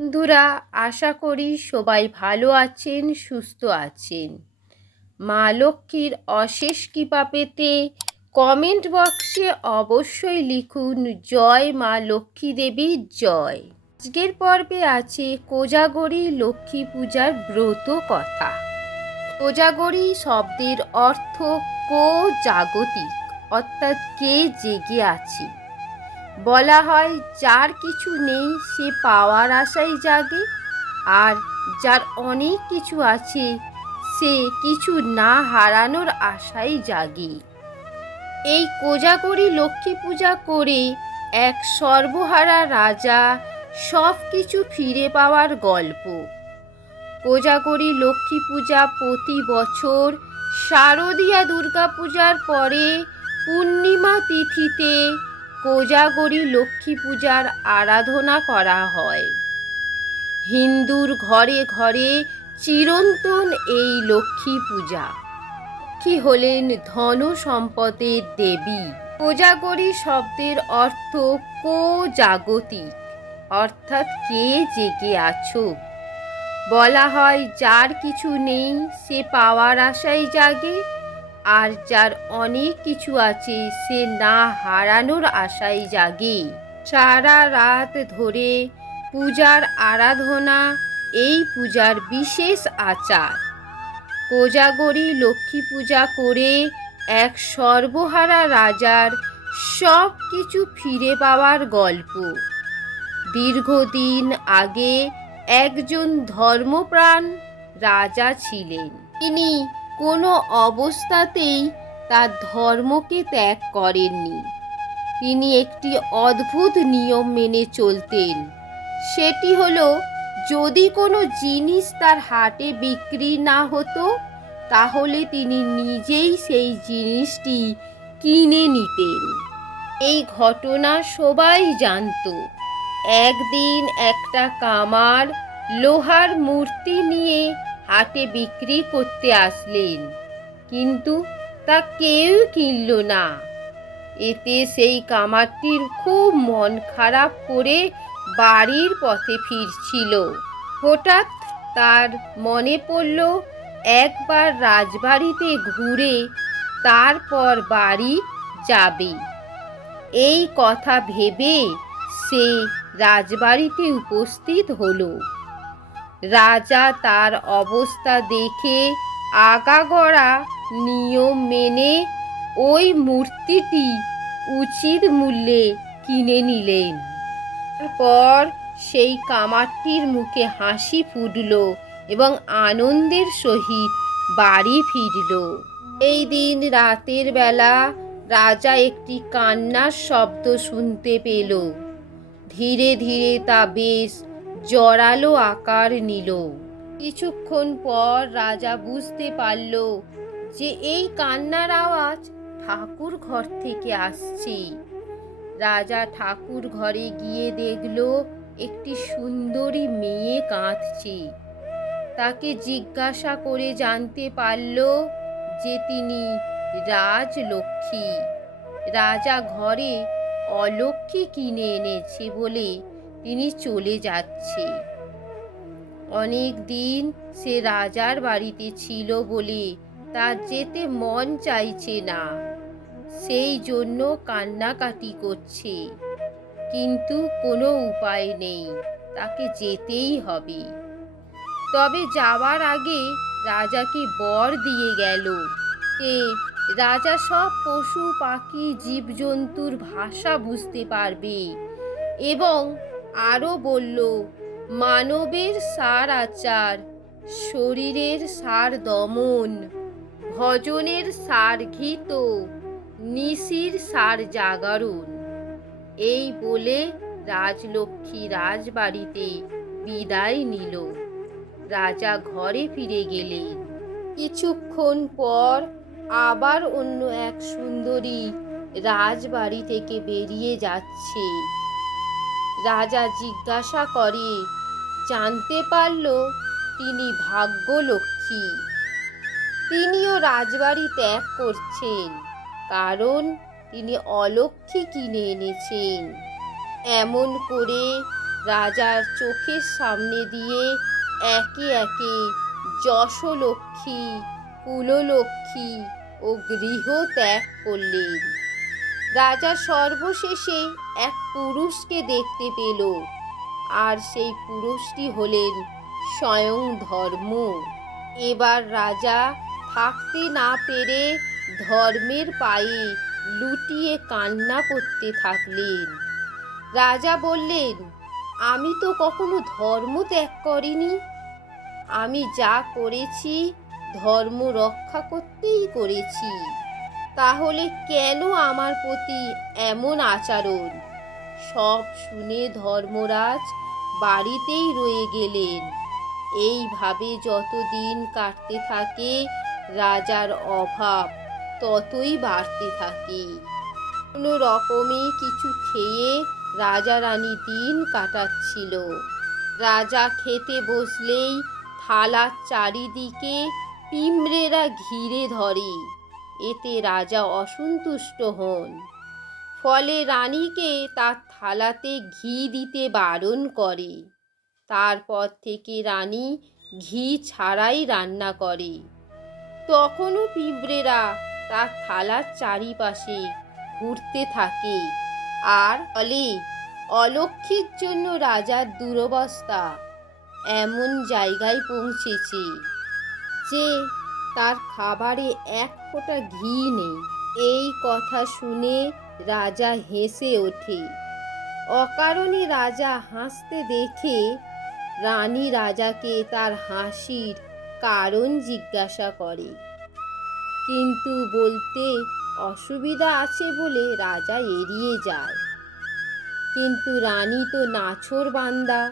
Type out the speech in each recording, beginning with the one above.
বন্ধুরা, আশা করি সবাই ভালো আছেন, সুস্থ আছেন। মা লক্ষ্মীর অশেষ কৃপা পেতে কমেন্ট বক্সে অবশ্যই লিখুন, জয় মা লক্ষ্মী দেবীর জয়। আজকের পর্বে আছে কোজাগরী লক্ষ্মী পূজার ব্রত কথা। কোজাগরী শব্দের অর্থ কো জাগতিক অর্থাৎ কে জেগে আছে। বলা হয় যার কিছু নেই, সে পাওয়ার আশায় জাগে। আর যার অনেক কিছু আছে, সে কিছু না হারানোর আশায় জাগে। এই কোজাগরী লক্ষ্মী পূজা করে এক সর্বহারা রাজা সব কিছু ফিরে পাওয়ার গল্প। কোজাগরী লক্ষ্মী পূজা প্রতি বছর শারদীয়া দুর্গা পূজার পরে পূর্ণিমা তিথিতে কোজাগরী লক্ষ্মী পূজার আরাধনা করা হয়। হিন্দুর ঘরে ঘরে চিরন্তন এই লক্ষ্মী পূজা। লক্ষ্মী হলেন ধন সম্পদের দেবী? কোজাগরী শব্দের অর্থ কো জাগতিক অর্থাৎ কে জেগে আছো? বলা হয়, যার কিছু নেই, সে পাওয়ার আশায় জাগে। আর যার অনেক কিছু আছে, সে না হারানোর আশায় জাগে। সারা রাত ধরে পূজার আরাধনা, এই পূজার বিশেষ আচার। কোজাগরী লক্ষ্মী পূজা করে এক সর্বহারা রাজার সব কিছু ফিরে পাওয়ার গল্প। দীর্ঘদিন আগে একজন ধর্মপ্রাণ রাজা ছিলেন। তিনি কোনো অবস্থাতেই তার ধর্মকে ত্যাগ করেননি। তিনি একটি অদ্ভুত নিয়ম মেনে চলতেন। সেটি হলো, যদি কোনো জিনিস তার হাটে বিক্রি না হতো, তাহলে তিনি নিজেই সেই জিনিসটি কিনে নিতেন। এই ঘটনা সবাই জানত। একদিন একটা কামার লোহার মূর্তি নিয়ে হাটে বিক্রি করতে আসলেন। কিন্তু তা কেউ কিনল না। এতে সেই কামারটির খুব মন খারাপ করে বাড়ির পথে ফিরছিল। হঠাৎ তার মনে পড়ল, একবার রাজবাড়িতে ঘুরে তারপর বাড়ি যাবে। এই কথা ভেবে সে রাজবাড়িতে উপস্থিত হলো। রাজা তার অবস্থা দেখে আগাগড়া নিয়ম মেনে ওই মূর্তিটি উচিত মূল্যে কিনে নিলেন। তারপর সেই কামারটির মুখে হাসি ফুটল এবং আনন্দের সহিত বাড়ি ফিরল। এই দিন রাতের বেলা রাজা একটি কান্নার শব্দ শুনতে পেল। ধীরে ধীরে তা বেশ জড়ালো আকার নিল। কিছুক্ষণ পর রাজা বুঝতে পারল যে এই কান্নার আওয়াজ ঠাকুর ঘর থেকে আসছে। রাজা ঠাকুর ঘরে গিয়ে দেখল একটি সুন্দরী মেয়ে কাঁদছে। তাকে জিজ্ঞাসা করে জানতে পারল যে তিনি রাজলক্ষ্মী। রাজা ঘরে অলক্ষ্মী কিনে এনেছে বলে তিনি চলে যাচ্ছে। অনেক দিন সে রাজার বাড়িতে ছিল বলে তার যেতে মন চাইছে না। সেই জন্য কান্নাকাটি করছে। কিন্তু কোনো উপায় নেই, তাকে যেতেই হবে। তবে যাওয়ার আগে রাজাকে বর দিয়ে গেল। যে রাজা সব পশু, পাখি, জীবজন্তুর ভাষা বুঝতে পারবে এবং আরও বলল, মানবের সার আচার, শরীরের সার দমন, ভজনের সার ঘিত, নিশির সার জাগরণ। এই বলে রাজলক্ষ্মী রাজবাড়িতে বিদায় নিল। রাজা ঘরে ফিরে গেলেন। কিছুক্ষণ পর আবার অন্য এক সুন্দরী রাজবাড়ি থেকে বেরিয়ে যাচ্ছে। রাজা জিজ্ঞাসা করে, জানতে পারল তিনি ভাগ্যলক্ষ্মী? তিনিও রাজবাড়ি ত্যাগ করছেন, কারণ তিনি অলক্ষ্মী কিনে এনেছেন। এমন করে রাজার চোখের সামনে দিয়ে একে একে যশলক্ষ্মী, কুললক্ষ্মী ও গৃহ ত্যাগ করলেন। রাজা সর্বশেষে এক পুরুষকে দেখতে পেল। আর সেই পুরুষটি হলেন স্বয়ং ধর্ম। এবার রাজা থাকতে না পেরে ধর্মের পায়ে লুটিয়ে কান্না করতে থাকলেন। রাজা বললেন, আমি তো কখনো ধর্ম ত্যাগ করিনি। আমি যা করেছি, ধর্ম রক্ষা করতেই করেছি। তাহলে কেন আমার প্রতি এমন আচরণ? সব শুনে ধর্মরাজ বাড়িতেই রয়ে গেলেন। এইভাবে যত দিন কাটতে থাকে রাজার অভাব, ততই বাড়তে থাকে। কোনো রকমে কিছু খেয়ে রাজা রানী দিন কাটাচ্ছিল। রাজা খেতে বসলেই থালার চারিদিকে পিঁমড়েরা ঘিরে ধরে। এতে রাজা অসন্তুষ্ট হন। ফলে রানীকে তার থালাতে ঘি দিতে বারণ করে। তারপর থেকে রানী ঘি ছাড়াই রান্না করে। তখনও পিঁপড়েরা তার থালার চারিপাশে ঘুরতে থাকে। আর ফলে অলক্ষীর জন্য রাজার দুরবস্থা এমন জায়গায় পৌঁছেছে যে তার খাবারে এক ফোঁটা ঘি নেই। এই কথা শুনে রাজা হেসে ওঠে। অকারণে রাজা হাসতে দেখে রানী রাজাকে তার হাসির কারণ জিজ্ঞাসা করে। কিন্তু বলতে অসুবিধা আছে বলে রাজা এড়িয়ে যায়। কিন্তু রানী তো নাছোড় বান্দা।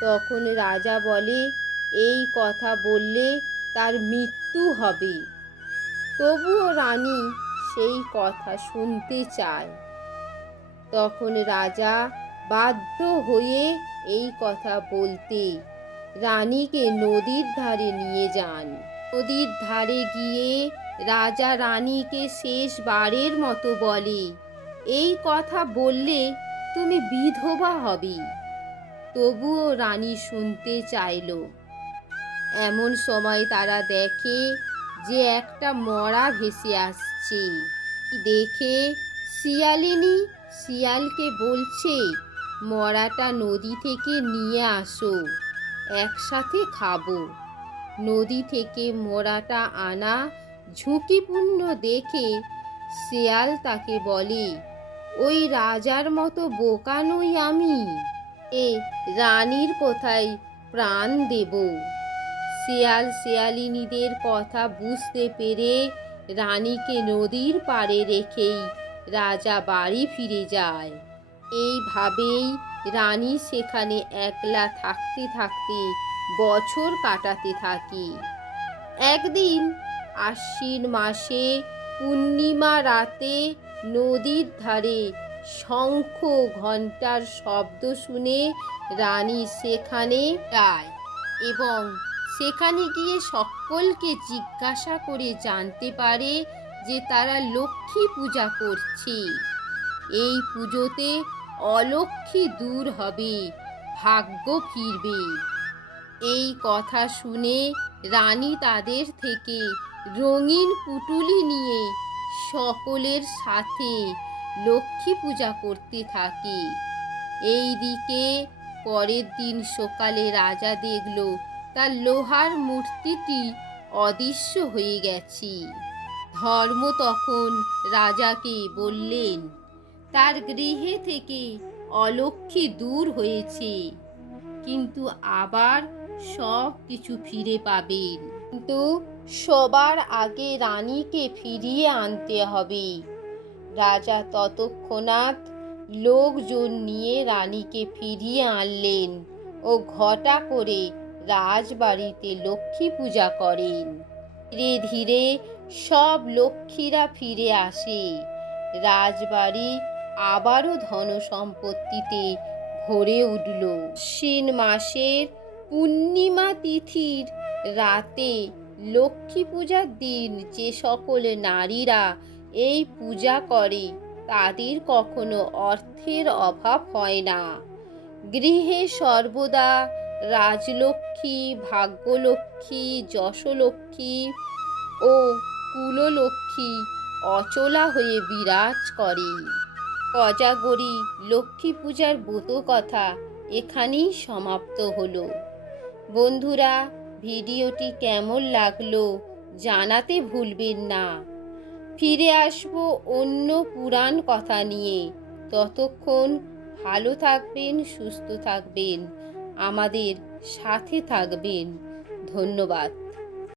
তখন রাজা বলে, এই কথা বললে তার মৃত্যু হবে। তবুও রানী সেই কথা শুনতে চায়। তখন রাজা বাধ্য হয়ে এই কথা বলতে রানীকে নদীর ধারে নিয়ে যান। নদীর ধারে গিয়ে রাজা রানীকে শেষবারের মতো বলে, এই কথা বললে তুমি বিধবা হবে তবুও রানী শুনতে চাইল। এমন সময় তারা দেখে যে একটা মরা ভেসে আসছে। দেখে শিয়ালিনী শিয়ালকে বলছে, মরাটা নদী থেকে নিয়ে আসো, একসাথে খাব। নদী থেকে মরাটা আনা ঝুঁকিপূর্ণ দেখে শিয়াল তাকে বলে, ওই রাজার মতো বোকা নই আমি, এ রানীর কোথায় প্রাণ দেব? শিয়াল শিয়ালিনীদের কথা বুঝতে পেরে রানীকে নদীর পাড়ে রেখেই রাজা বাড়ি ফিরে যায়। এইভাবেই রানী সেখানে একলা থাকতে থাকতে বছর কাটাতে থাকে। একদিন আশ্বিন মাসে পূর্ণিমা রাতে নদীর ধারে শঙ্খ ঘণ্টার শব্দ শুনে রানী সেখানে যায় এবং সেখানে গিয়ে সকলকে জিজ্ঞাসা করে জানতে পারে যে তারা লক্ষ্মী পূজা করছে। এই পুজোতে অলক্ষ্মী দূর হবে, ভাগ্য ফিরবে। এই কথা শুনে রানী তাদের থেকে রঙিন পুটুলি নিয়ে সকলের সাথে লক্ষ্মী পূজা করতে থাকে। এই দিকে পরের দিন সকালে রাজা দেখল তার লোহার মূর্তিটি অদৃশ্য হয়ে গেছে। ধর্ম তখন রাজাকে বললেন, তার গৃহে থেকে অলক্ষ্মী দূর হয়েছে, কিন্তু আবার সব কিছু ফিরে পাবেন। কিন্তু সবার আগে রানীকে ফিরিয়ে আনতে হবে। রাজা ততক্ষণাৎ লোকজন নিয়ে রানীকে ফিরিয়ে আনলেন ও ঘটা করে রাজবাড়িতে লক্ষ্মী পূজা করেন। ধীরে ধীরে সব লক্ষ্মীরা ফিরে আসে। রাজবাড়ি আবারও ধন সম্পত্তিতে ভরে উঠল। আশ্বিন মাসের পূর্ণিমা তিথির রাতে লক্ষ্মী পূজার দিন যে সকল নারীরা এই পূজা করে, তাদের কখনো অর্থের অভাব হয় না। গৃহে সর্বদা রাজলক্ষ্মী, ভাগ্যলক্ষ্মী, যশলক্ষ্মী ও কুললক্ষ্মী অচলা হয়ে বিরাজ করে। কজাগরি লক্ষ্মী পূজার ব্রত কথা এখানেই সমাপ্ত হলো। বন্ধুরা, ভিডিওটি কেমন লাগল জানাতে ভুলবেন না। ফিরে আসব অন্য পুরাণ কথা নিয়ে। ততক্ষণ ভালো থাকবেন, সুস্থ থাকবেন। আমাদের সাথে থাকবেন। ধন্যবাদ।